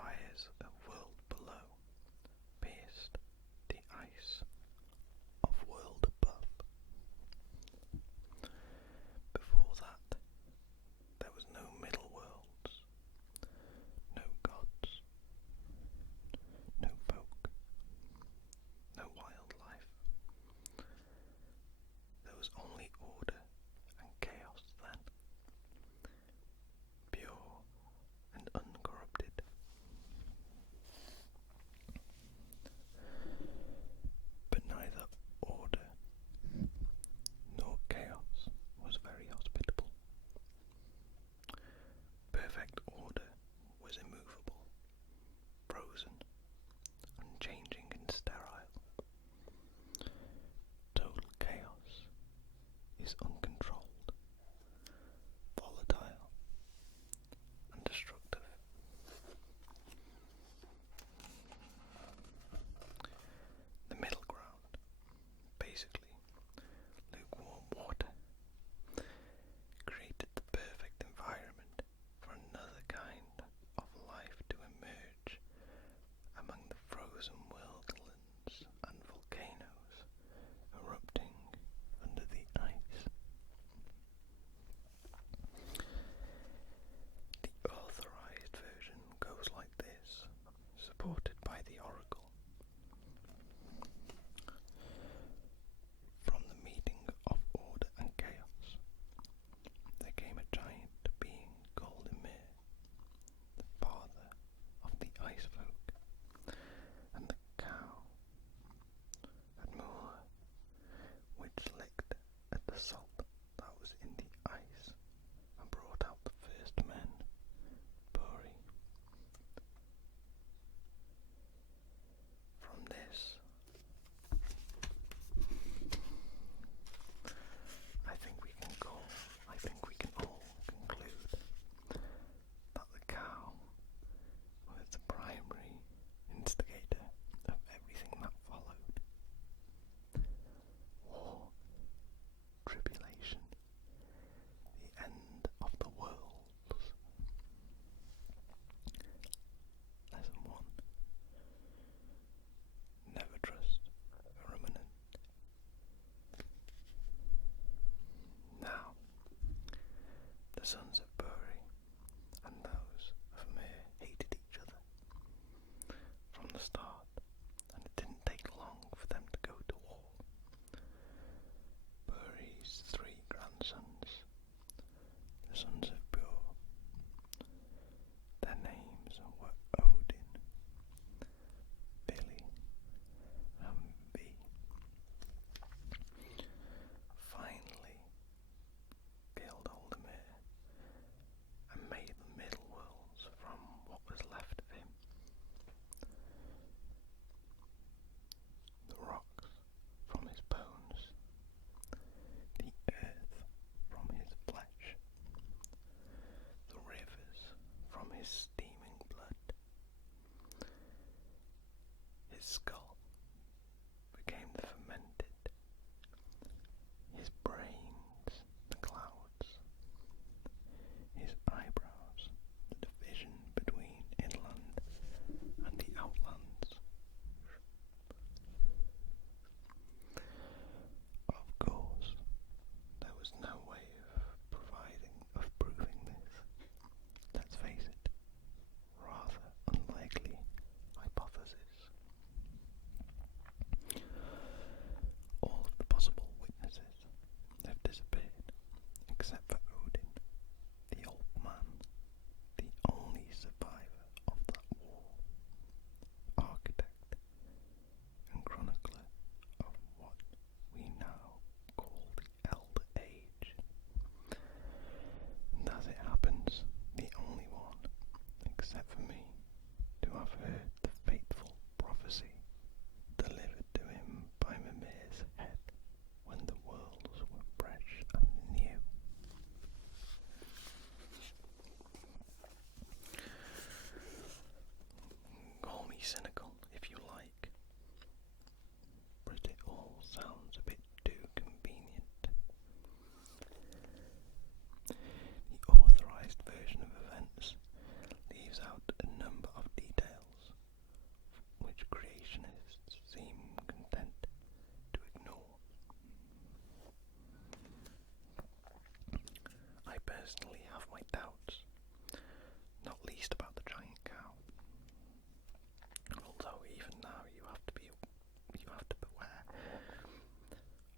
fires a world below pierced the ice of world above. Before that, there was no middle worlds, no gods, no folk, no wildlife. There was only order and chaos then, pure and uncorrupted. But neither order nor chaos was very hospitable. Perfect order was immovable, frozen, unchanging and sterile. Total chaos is uncontrolled, volatile, and destructive. The middle ground, basically lukewarm water, created the perfect environment for another kind of life to emerge among the frozen wildlands and volcanoes erupting under the ice. The authorized version goes like this, supported by the oracle. From the meeting of order and chaos, there came a giant being called Ymir, the father of the ice folk, and the cow at Moor, which licked at the salt that was in the ice and brought out the first men, Buri. From this, I think we can all conclude that the cow was the primary instigator of everything that followed. War, tribulation, the end of the worlds. Lesson 1. Never trust a ruminant. Now, the sons of Buri and those of Ymir hated each other from the start, and it didn't take long for them to go to war. Buri's 3 grandsons, the sons of Bur, their names were Odin, Billy, and V, finally killed old Ymir and made the middle worlds from what was left of him. The rocks from his bones, the earth from his flesh, the rivers from his steaming blood. His skull became the fermented, his brains the clouds, his eyebrows the division between inland and the outlands. Of course, there was no way of proving this. Let's face it, rather unlikely hypothesis. All of the possible witnesses have disappeared, except for Odin, the old man, the only survivor of that war, architect and chronicler of what we now call the Elder Age, and as it happens, the only one, except for me, to have heard personally have my doubts, not least about the giant cow. Although even now you have to beware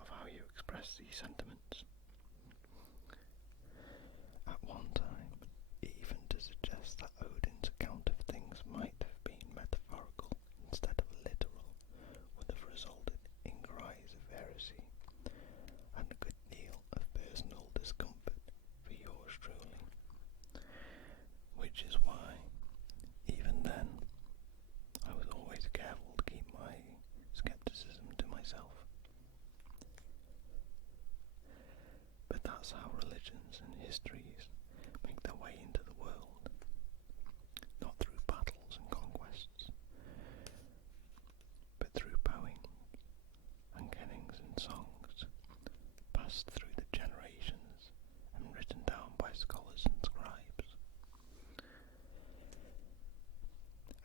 of how you express these sentiments. At one time, even to suggest that Odin's account of things might have been metaphorical instead of literal would have resulted in cries of heresy and a good deal of personal discomfort for yours truly. Which is why, even then, I was always careful to keep my skepticism to myself. But that's how religions and histories make their way into the world, not through battles and conquests, but through poems and kennings and songs, passed through the generations and written down by scholars and scribes.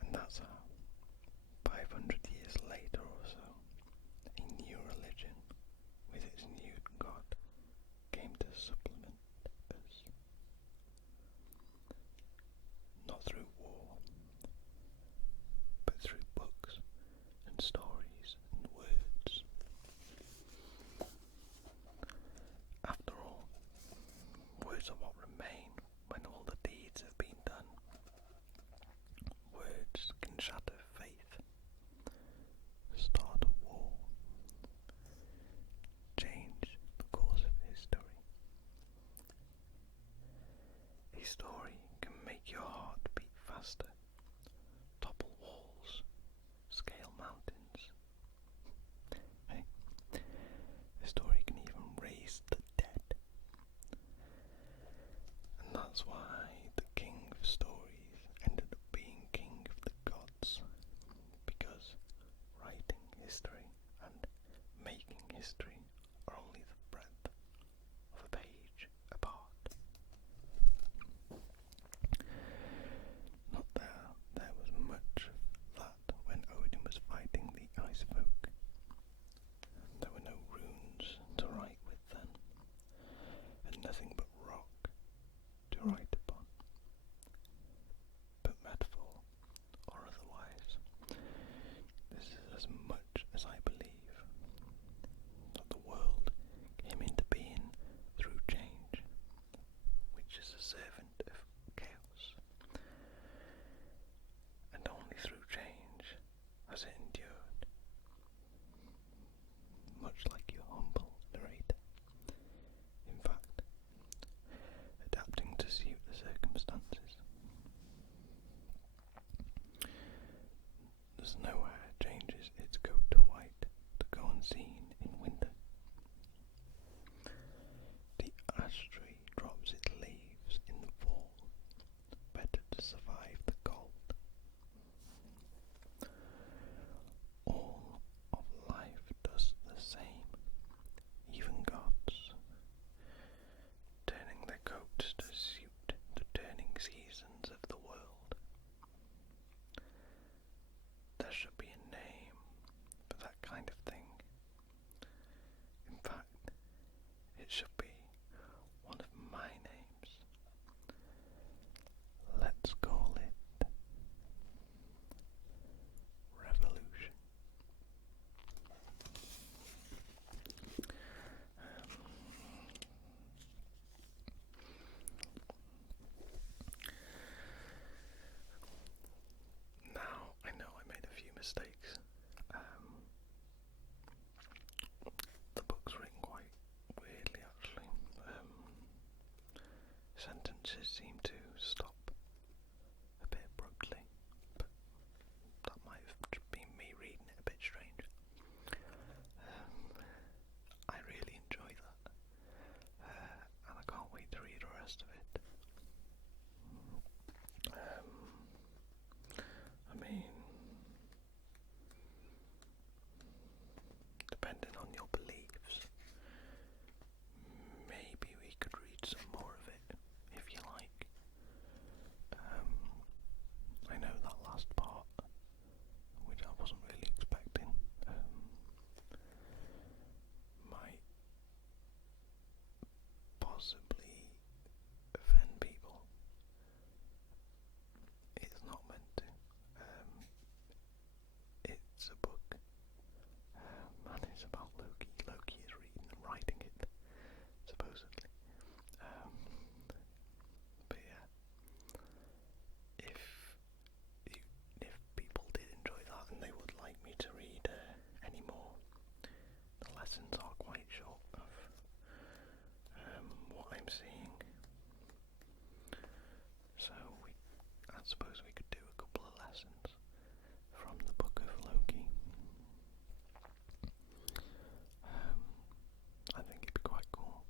And that's how, 500 years later or so, a new religion with its new god came to supplement us. Not through war, but through books and stories and words. After all, words are what remain when all the deeds have been done. Words can shatter faith, start a war, change the course of history. A story can make your heart beat faster, topple walls, scale mountains. Hey, a story can even raise the dead. And that's why the king of stories ended up being king of the gods, because writing history and making history are only the breadth of a page apart. Not there was much of that when Odin was fighting the ice folk. There were no runes to write with then, and nothing but rock to write upon. But metaphor, or otherwise, this is as much as I believe that the world came into being through change, which is a servant of chaos, and only through change has it endured, much like your humble narrator. In fact, adapting to suit the circumstances. There's nowhere changes its coat to white to go unseen in winter. The ash tree drops its leaves in the fall, better to survive the cold. All of life does the same, even gods, turning their coats to suit the turning seasons of the world. There should be a name for that kind of thing. In fact, it should be one of my names. Let's call it Revolution. Now, I know I made a few mistakes. The book's written quite weirdly, actually. Sentences seem to stop a bit abruptly, but that might have been me reading it a bit strange. I really enjoy that, and I can't wait to read the rest of it. I mean, depending on your beliefs, maybe we could read some more of it, if you like. seeing. So I suppose we could do a couple of lessons from the book of Loki. I think it'd be quite cool.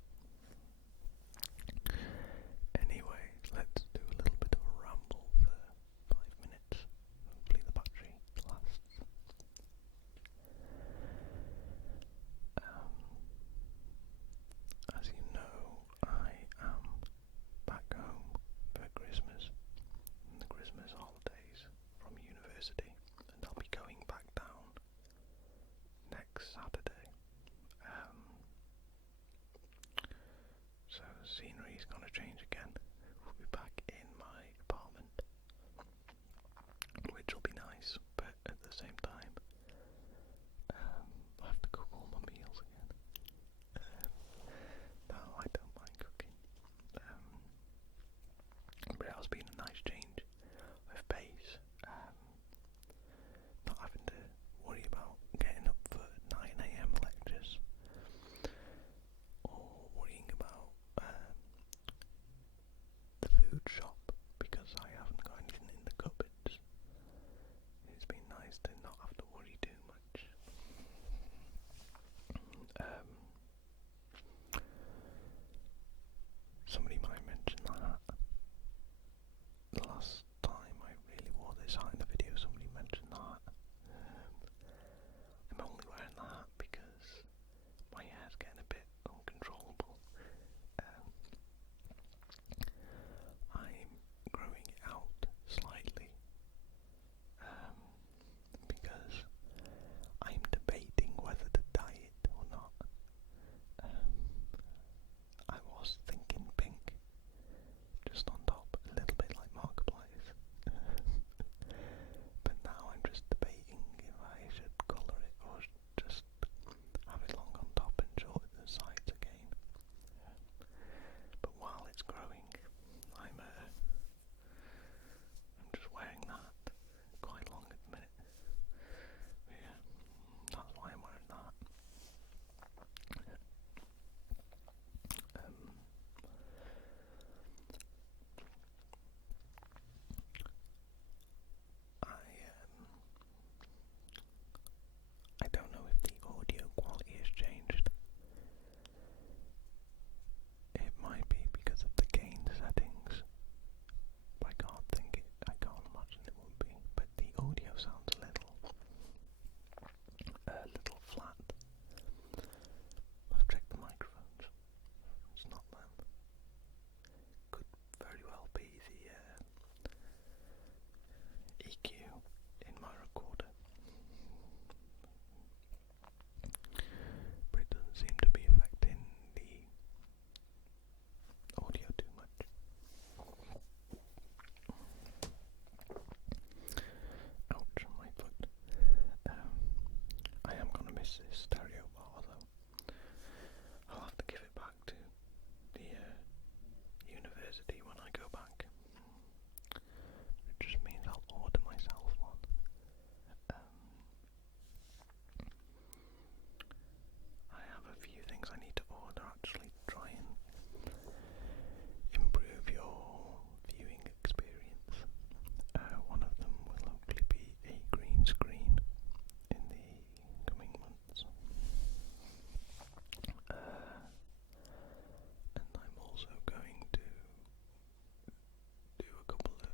Anyway, let's do a little bit of a ramble for 5 minutes. Hopefully the battery lasts. As you know, I am back home for Christmas, and the Christmas holidays from university, and I'll be going back down next Saturday. So the scenery is going to change again. We'll be back in my apartment, which will be nice, but at the same time, I have to cook all my meals again. No, I don't mind cooking. But it has been a nice change of pace. Not having to worry about getting up for 9 AM lectures, or worrying about the food shop because I haven't got anything in the cupboards. It's been nice to not have to worry too much. Somebody might mention that. The last time I really wore this hat in the video, somebody mentioned that. I'm only wearing that because my hair's getting a bit uncontrollable. I'm growing it out slightly because I'm debating whether to dye it or not. I was thinking pink, just on top, a little bit like Markiplier's. But now I'm just debating if I should colour it or just have it long on top and short at the sides again. But while it's growing, I'm just wearing that quite long at the minute. But yeah, that's why I'm wearing that. I don't know if the audio quality has changed. It might be because of the gain settings, but I can't imagine it would be. But the audio sounds a little flat. I've checked the microphones. It's not them. Could very well be the EQ in my recorder. But it doesn't seem to be affecting the audio too much. Ouch, my foot. I am going to miss this stereo bar though. I'll have to give it back to the university when I go back. It just means I'll order myself one. I have a few things I need to order actually to try and improve your viewing experience. One of them will hopefully be a green screen in the coming months. And I'm also going to do a couple of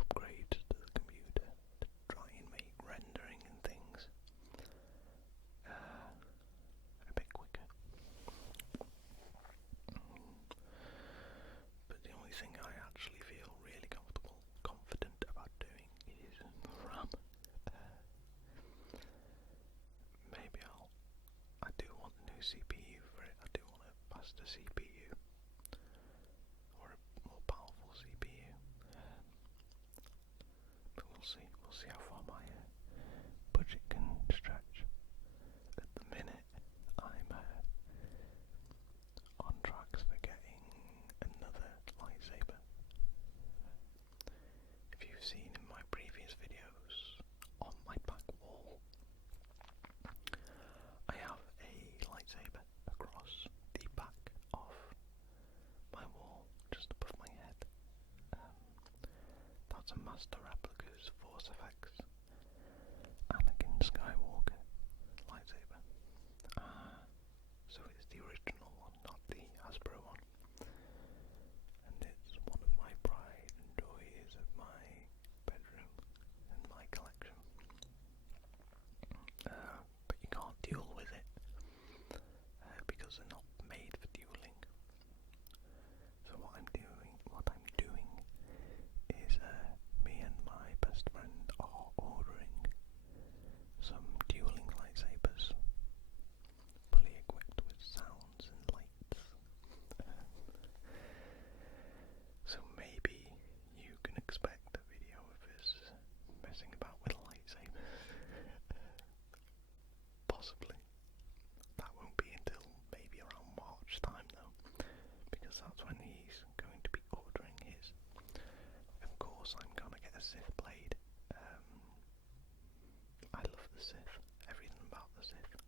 upgrades to the computer to try and make rendering and things a bit quicker. But the only thing I actually feel really confident about doing is the RAM. Maybe I do want a new CPU for it. I do want a faster CPU or a more powerful CPU. But we'll see. We'll see how far my budget can stretch. At the minute, I'm on tracks for getting another lightsaber. If you've seen in my previous videos on my back wall, I have a lightsaber across the back of that's when he's going to be ordering his. Of course, I'm gonna get a Sith blade. I love the Sith, everything about the Sith.